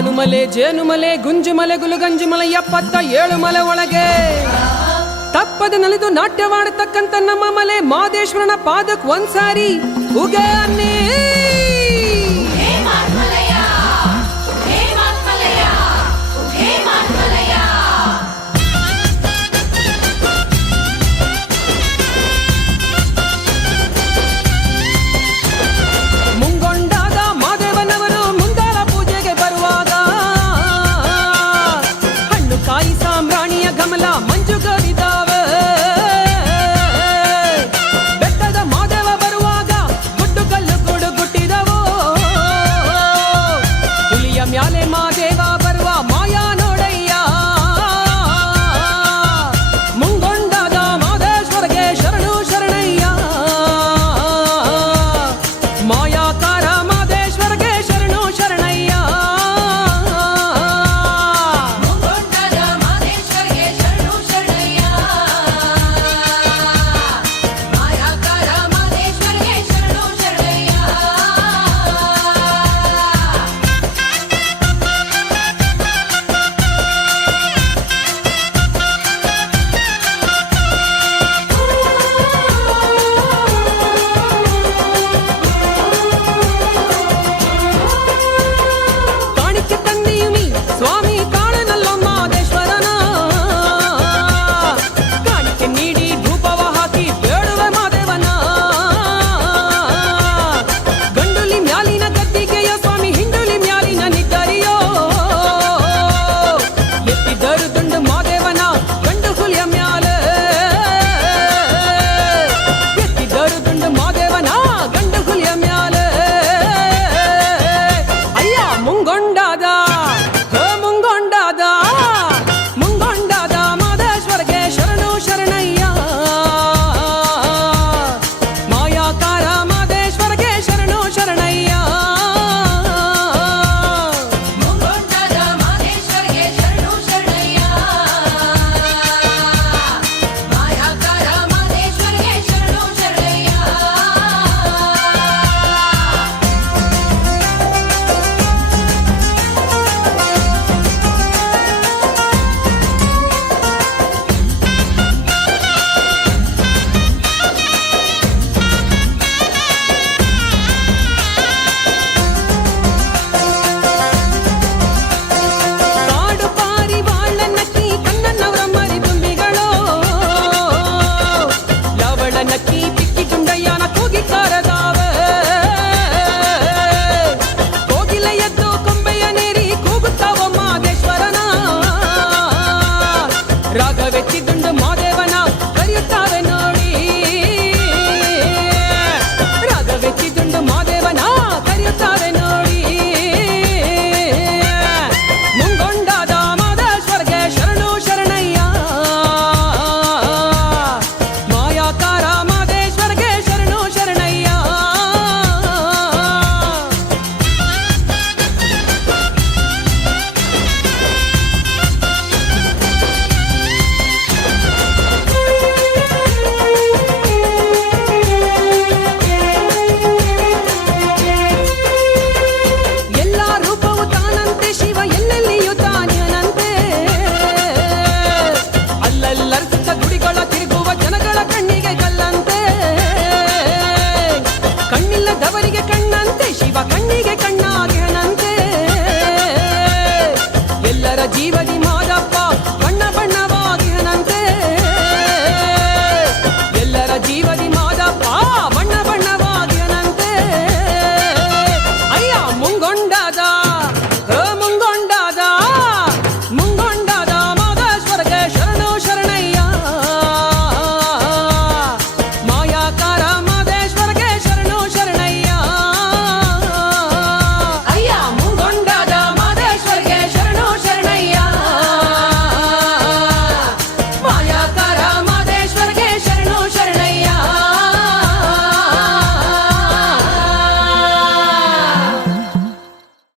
ಬಾನುಮಲೆ, ಜೇನುಮಲೆ, ಗುಂಜುಮಲೆ, ಗುಲುಗಂಜುಮಲೆ, ಎಪ್ಪತ್ತ ಏಳು ಮಲೆ ಒಳಗೆ. ತಪ್ಪದ ನಲಿದು ನಾಟ್ಯವಾಡತಕ್ಕಂತ ನಮ್ಮ ಮಲೆ ಮಾದೇಶ್ವರನ ಪಾದಕ್ ಒಂದ್ಸಾರಿ ಉಗೇ ராக வச்சு ಎಲ್ಲರ